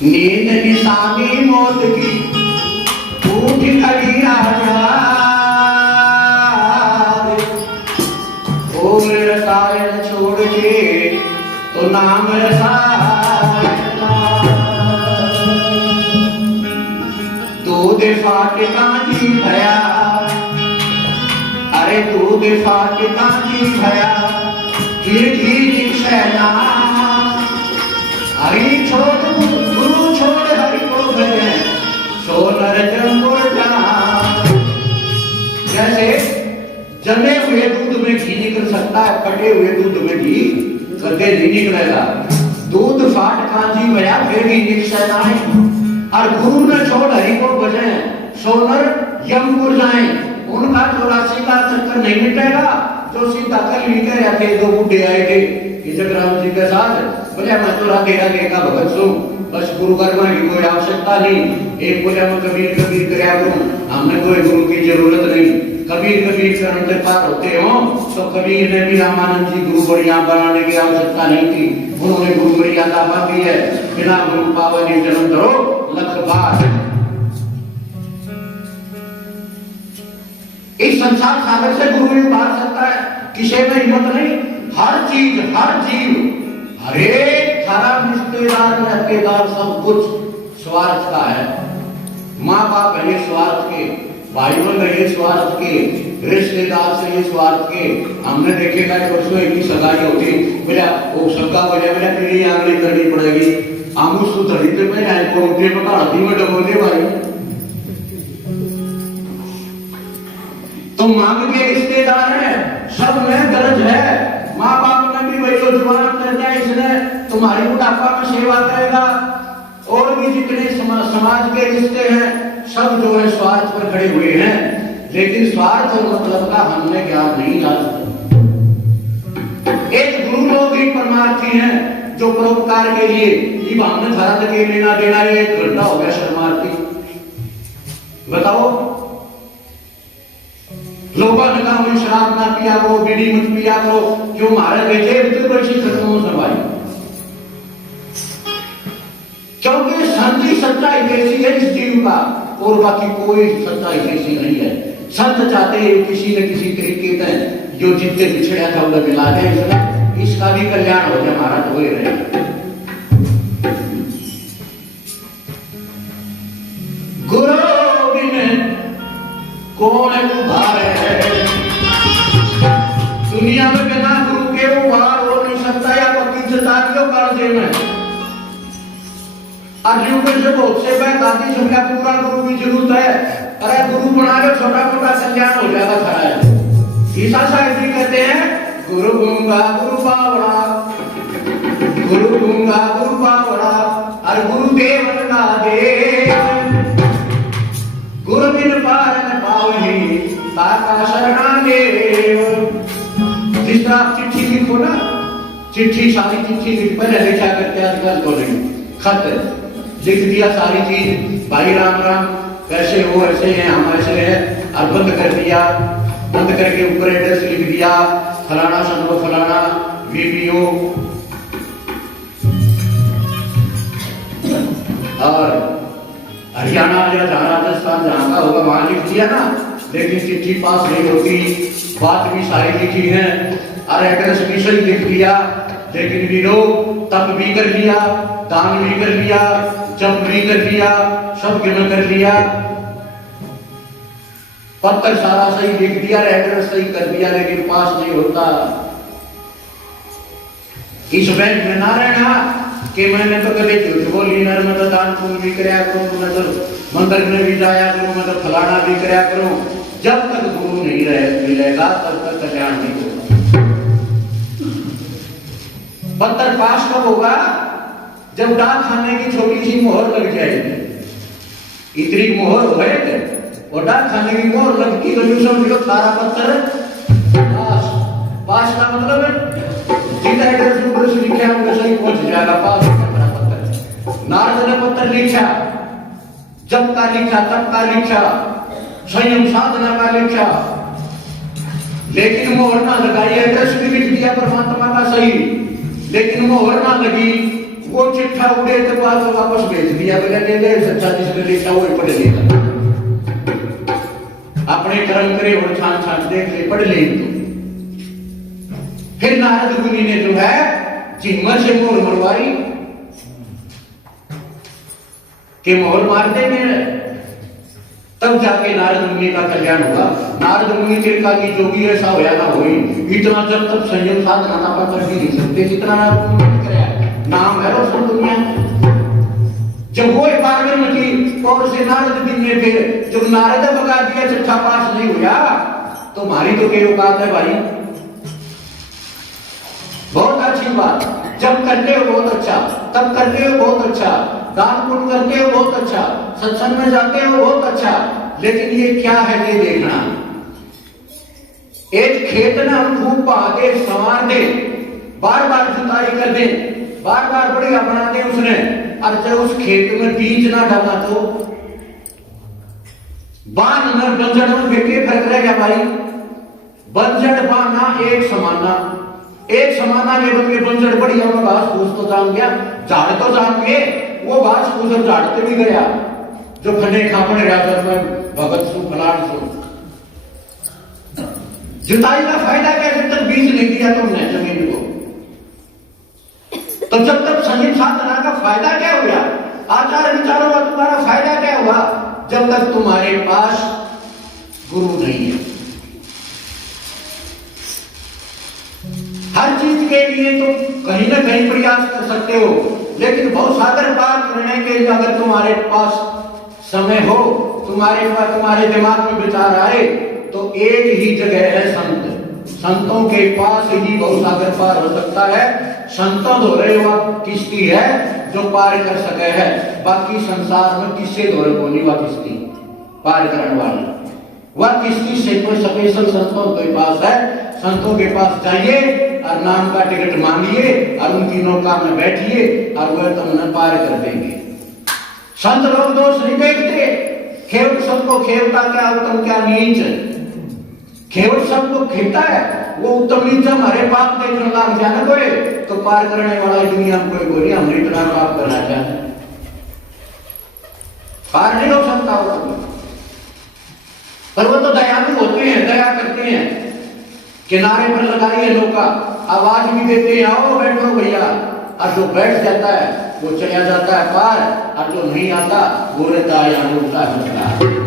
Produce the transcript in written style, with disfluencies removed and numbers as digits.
नींद निशानी मौत की उठ खड़ी आजाद। ओ मेरा रसायन छोड़ के तो नाम रसायन। दूध फाट कांची भया, अरे दूध फाट कांची भया, गिर गिर शैना। हरि छोड़ गुरु छोड़ हरि को भजे, सोनर जम्बुर जा। जैसे जमे हुए दूध में घी निकल सकता है, कटे हुए दूध में घी कदे नहीं निकलेगा। दूध फाट कांची भया, फिर भी निकल आए। और गुरु ने छोड़ हरि को भजे, सोनर यमपुर जाए। उनका 84 का चक्कर नहीं मिटेगा। जो सीता कल भी कह रहे थे, दो बूढ़े आए थे जगराम जी के साथ, बोले मैं तो तेरा देखा भगत सू, बस गुरु कर्म की कोई आवश्यकता नहीं। एक बोले मैं कबीर कबीर कराया करूं, हमने कोई गुरु की जरूरत नहीं। कबीर कबीर करने से पार होते हो। तो कबीर ने भी रामानंद जी गुरु बढ़िया बनाने की आवश्यकता नहीं थी, उन्होंने गुरु बढ़िया दावा दी है। बिना गुरु पावनी जन्म धरो लख बार। इस संसार सागर से गुरु भी उबार सकता है, किसी में हिम्मत नहीं। हर चीज हर जीव, हरेक सारा रिश्तेदार नातेदार सब कुछ स्वार्थ का है। माँ बाप है ये स्वार्थ के, भाई बहन है ये स्वार्थ के, रिश्तेदार से ये स्वार्थ के। हमने देखेगा परसों एक की सगाई होगी, बोला वो सबका बोले बोला पीढ़ी आंगली करनी पड़ेगी। आमू सुधरी तो मैं को रोटी पका हल्दी में डबोले भाई। तो मांग के रिश्तेदार है, सब में दर्ज है। माँ बाप ने भी वही जवान करना है, इसने तुम्हारी बुढ़ापा में सेवा करेगा। और भी जितने समाज के रिश्ते हैं सब जो है स्वार्थ पर खड़े हुए हैं। लेकिन स्वार्थ और मतलब का हमने ज्ञान नहीं जाना। एक गुरु लोग ही परमार्थी हैं जो परोपकार के लिए हमने धर्म के लेना देना, ये एक घंटा हो गया शर्मार्थी। बताओ, लोगों ने कहा मुझे शराब ना पिया करो, बीड़ी मत पिया करो, क्यों मारे बैठे तो बड़ी खत्म हो सवाई। क्योंकि संत सच्चाई कैसी है इस जीव का, और बाकी कोई सच्चाई कैसी नहीं है। संत चाहते हैं किसी न किसी तरीके से जो जितने बिछड़ा था उन्हें मिला दे, इसका भी कल्याण हो जाए, हमारा तो हो ही रहेगा। गुरु बिन कौन उभारे, दुनिया में बिना गुरु के उभार हो नहीं सकता। या पति जतारियों कर दे में अर्जुन में से बहुत से दादी संख्या पूरा गुरु की जरूरत है। अरे गुरु बना के छोटा मोटा कल्याण हो जाएगा खड़ा है। ईसा साहिब जी कहते हैं गुरु गूंगा गुरु बावड़ा, गुरु गूंगा गुरु बावड़ा, और गुरुदेव ना दे। गुरु बिन पार न पावही ताका शरणा देव। जिस तरह आप चिट्ठी लिखो ना, चिट्ठी सारी चिट्ठी लिख, पहले लिखा करते आजकल तो नहीं, खत लिख दिया सारी चीज, भाई राम राम कैसे हो, ऐसे हैं हम, ऐसे हैं, और बंद कर दिया। बंद करके ऊपर एड्रेस लिख दिया, फलाना सनो फलाना वीपीओ। और हरियाणा या राजस्थान जहां का होगा वहां लिख दिया ना, लेकिन चिट्ठी पास नहीं होती। बात भी सारी लिखी है और एड्रेस भी सही लिख दिया, लेकिन विरोध तप भी कर लिया, दान भी कर लिया, जप भी कर लिया, सब गिन कर लिया, पत्र सारा सही लिख दिया, एड्रेस सही कर दिया, लेकिन पास नहीं होता। इस बैंक में ना रहना कि मैंने तो कभी झूठ बोली, मैं तो दान पुण्य भी कराया करूं, मैं तो मंदिर में भी जाया करूं, मैं तो फलाना भी कराया करूं। जब तक गुरु नहीं मिलेगा तब तक कल्याण नहीं होगा। पत्र पास कब होगा? जब डाक खाने की छोटी सी मोहर लग जाएगी। इतनी मोहर हो गए और डाक खाने की मोहर लगती तो यूं समझो सारा पत्र पास। पास का मतलब है जितना एड्रेस ऊपर से लिखा है वो सही पहुंच जाएगा, पास हो गया पत्र। नारद ने पत्र लिखा, जब का लिखा, तब का लिखा, संयम साधना का लिखा, लेकिन मोहर ना लगाई। एड्रेस भी लिख दिया परमात्मा का सही, लेकिन मोहर ना लगी। वो चिट्ठा उड़े तो वापस भेज दिया, बोले दे दे सच्चा जिसने लिखा वो पढ़ लेगा, अपने कर्म करे और छान छान देख ले, पढ़ ले। फिर नारद मुनि ने जो है झिमर से मोर मरवाई कि मोर मार दे मेरे, तब जाके नारद मुनि का कल्याण हुआ। नारद मुनि चिरका की जोगी ऐसा होया ना होई, इतना जब तक संयम साधना ना कर भी नहीं सकते जितना नारद मुनि ने कराया। नाम है रोशन दुनिया। जब वो पागल मची और से नारद जी ने फिर जब नारद बगा दिया चिट्ठा पास नहीं हुआ, तो हमारी तो क्या औकात है भाई। बहुत अच्छी बात, जब करते हो बहुत अच्छा, तब करते हो बहुत अच्छा, दान पुण्य करते हो बहुत अच्छा, सत्संग में जाते हो बहुत अच्छा, लेकिन ये क्या है ये देखना। एक खेत ना हम खूब बहा दे, संवार दे, बार बार जुताई कर दे, बार बार बढ़िया बना दे उसने, और जब उस खेत में बीज ना डाला तो बान में बंजर में बेटे फर्क रह गया भाई। बंजर बाना एक समाना, एक समाना के बदले बंजर बढ़िया में घास फूस तो जाम गया, झाड़ तो जाम गए, वो घास फूस और झाड़ते भी गया। जो खने खापने राजर में भगत सु फलाट सु, जुताई का फायदा क्या जब तक बीज नहीं दिया तुमने जमीन को, तो जब तक संयम साधना का फायदा क्या हुआ, आचार विचारों का तुम्हारा फायदा क्या हुआ, जब तक तुम्हारे पास गुरु नहीं है। हर चीज के लिए तुम कहीं ना कहीं प्रयास कर सकते हो, लेकिन बहुत सागर पार करने के लिए अगर तुम्हारे पास समय हो, तुम्हारे पास तुम्हारे दिमाग में विचार आए, तो एक ही जगह है संत। संतों के पास ही बहुत सागर पार हो सकता है। संतों धोरे वह किश्ती है जो पार कर सके है, बाकी संसार में किससे धोरे होनी वह किश्ती पार करने वाली, वह किश्ती से कोई स्पेशल संतों के पास है। संतों के पास जाइए और नाम का टिकट मांगिए और उनकी नौका में बैठिए और वह तुमने पार कर देंगे। संत लोग दोष नहीं देखते, केवल सबको खेवता क्या उत्तम क्या नीच, केवल सबको खेता है, वो उत्तम नीच हमारे पाप देखने लग जाने कोई तो पार करने वाला दुनिया में कोई बोली हमने इतना पाप करना चाहते, पार नहीं हो सकता हो कभी। पर वो तो दयालु होते हैं, दया करते हैं, किनारे पर लगाइए नौका, आवाज भी देते हैं आओ बैठो भैया, और जो बैठ जाता है वो चला जाता है पार, और जो नहीं आता वो रहता है यहाँ उल्टा होता है।